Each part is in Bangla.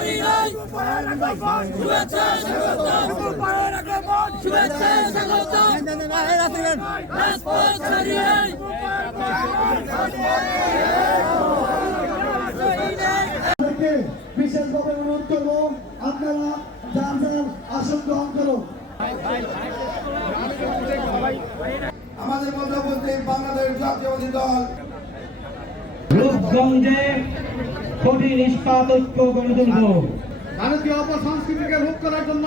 ছাড়ি নাই। শুভেচ্ছা স্বাগতম। শুভেচ্ছা স্বাগতম। রাজপথ ছাড়ি বিশেষভাবে অনুরোধ করব আপনারা যার যার আসন গ্রহণ করুন। আমাদের মধ্যে উপস্থিত বাংলাদেশ জাতীয়বাদী দল। রূপগঞ্জে ঐক্য গড়ে তুলব ভারতীয় অপসংস্কৃতিকে রোধ করার জন্য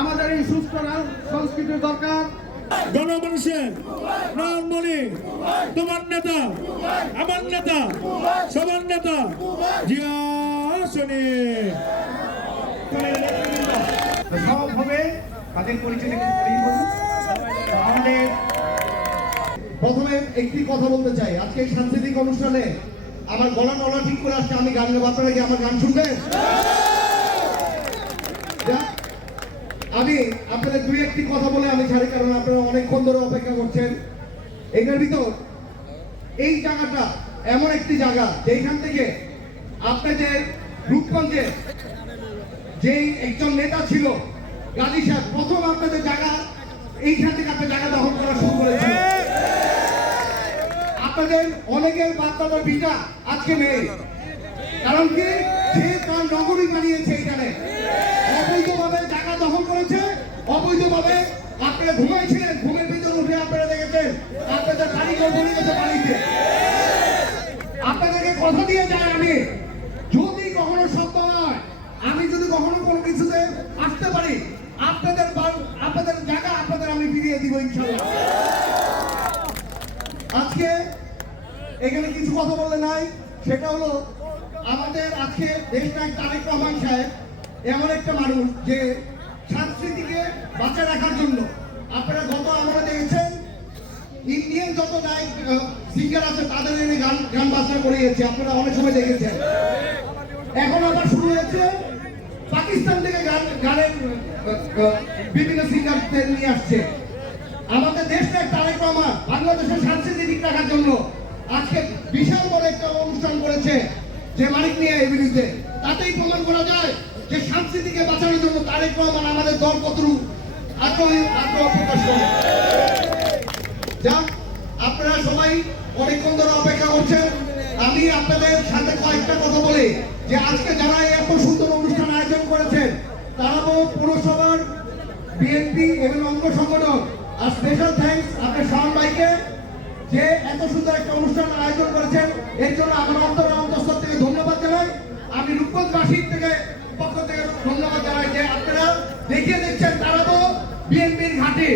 আমাদের এই সুস্থ সংস্কৃতির দরকার। গণমানুষের নয়নমণি তোমার নেতা আমার নেতা সবার নেতা জিয়া শনি সব হবে তাদের পরিচয়। আমাদের প্রথমে একটি কথা বলতে চাই। আজকে এই সাংস্কৃতিক অনুষ্ঠানে আমার গলা নলা ঠিক করে আসছে, আমি গান গাবো আপনারা কি আমার গান শুনবেন? আমি আপনাদের দুই একটি কথা বলে আমি ছাড়ি, কারণ আপনারা অনেকক্ষণ ধরে অপেক্ষা করছেন। এটার ভিতর, এই জায়গাটা এমন একটি জায়গা যেখান থেকে আপনাদের রূপগঞ্জে যেই একজন নেতা ছিল, গাজী সাহেব, প্রথম আপনাদের জায়গা, এইখান থেকে আপনার জায়গা দখল করা আপনাদের অনেকের বাচ্চাদের ভিটা আজকে নেই। কারণ কি? সে তার নগরী বানিয়েছে এখানে। অবৈধভাবে জায়গা দখল করেছে, অবৈধভাবে আপনারা ঘুমাইছিলেন, ঘুমের ভিতরে উঠে আপনারা দেখেছেন, আপনাদের কারিগর বলে গেছে বাড়িতে। আপনাদেরকে কথা দিয়ে যাই আমি। যদি কখনো সত্য হয়, আমি যদি কখনো কোনো কিছুতে আসতে পারি, আপনাদের আপনাদের জায়গা আপনাদের আমি ফিরিয়ে দিব ইনশাল্লাহ। আজকে এখানে কিছু কথা বললে নাই। সেটা হলো, আমাদের আজকে দেশনায়ক তারেক রহমান সাহেব এমন একটা মানুষ যে সংস্কৃতিকে বাঁচায় রাখার জন্য আপনারা গত আমরা দেখেছেন, ইন্ডিয়ান যত নায়ক সিঙ্গার আছে, তাদের এনে গান গান বাজনা করিয়েছে, আপনারা অনেক সময় দেখেছেন। এখন আবার শুরু হয়েছে পাকিস্তান থেকে গান, গানের বিভিন্ন সিঙ্গারদের নিয়ে আসছে। আমাদের দেশটা তারেক রহমান বাংলাদেশের সংস্কৃতি ঠিক রাখার জন্য আজকে বিশাল বড় একটা অনুষ্ঠান করেছে যে মালিক নিয়ে এই বিরুদ্ধে। তাতেই প্রমাণ করা যায় যে সংস্কৃতিকে বাঁচানোর জন্য তারেক রহমান আমাদের দল কতটুকু আগ্রহী, আগ্রহ প্রকাশ করে। যাক, আপনারা সবাই অনেকক্ষণ ধরে অপেক্ষা করছেন। আমি আপনাদের সাথে কয়েকটা কথা বলি যে আজকে যারা এত সুন্দর অনুষ্ঠান আয়োজন করেছেন, তারা পুরসভার বিএনপি এবং অঙ্গ সংগঠন। আর স্পেশাল থ্যাঙ্কস আপনার যে এত সুন্দর একটা অনুষ্ঠান আয়োজন করেছেন, এর জন্য আমার অন্তর অন্তঃস্থল থেকে ধন্যবাদ জানাই। আমি রূপগঞ্জবাসীর থেকে পক্ষ থেকে ধন্যবাদ জানাই যে আপনারা দেখিয়ে দিচ্ছেন তারা তো বিএনপির ঘাটে।